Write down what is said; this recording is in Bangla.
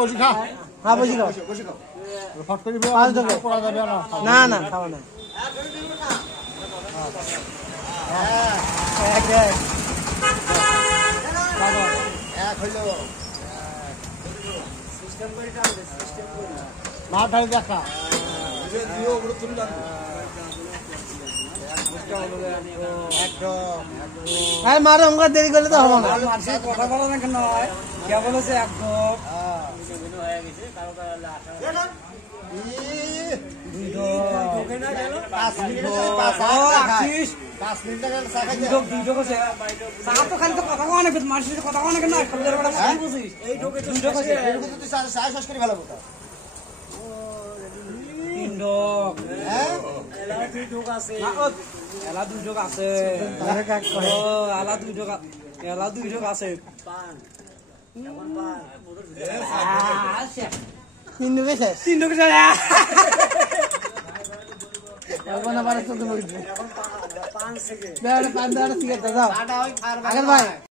বসি খা। হ্যাঁ বসি খাও। ফট করে পড়া যাবে না। না না খাওয়া না। মা ঢালি দেখা মারো আমরা দেরি করলে তো হবে না। কথা বলো না কেন কে বলেছে একদম আগের ভাই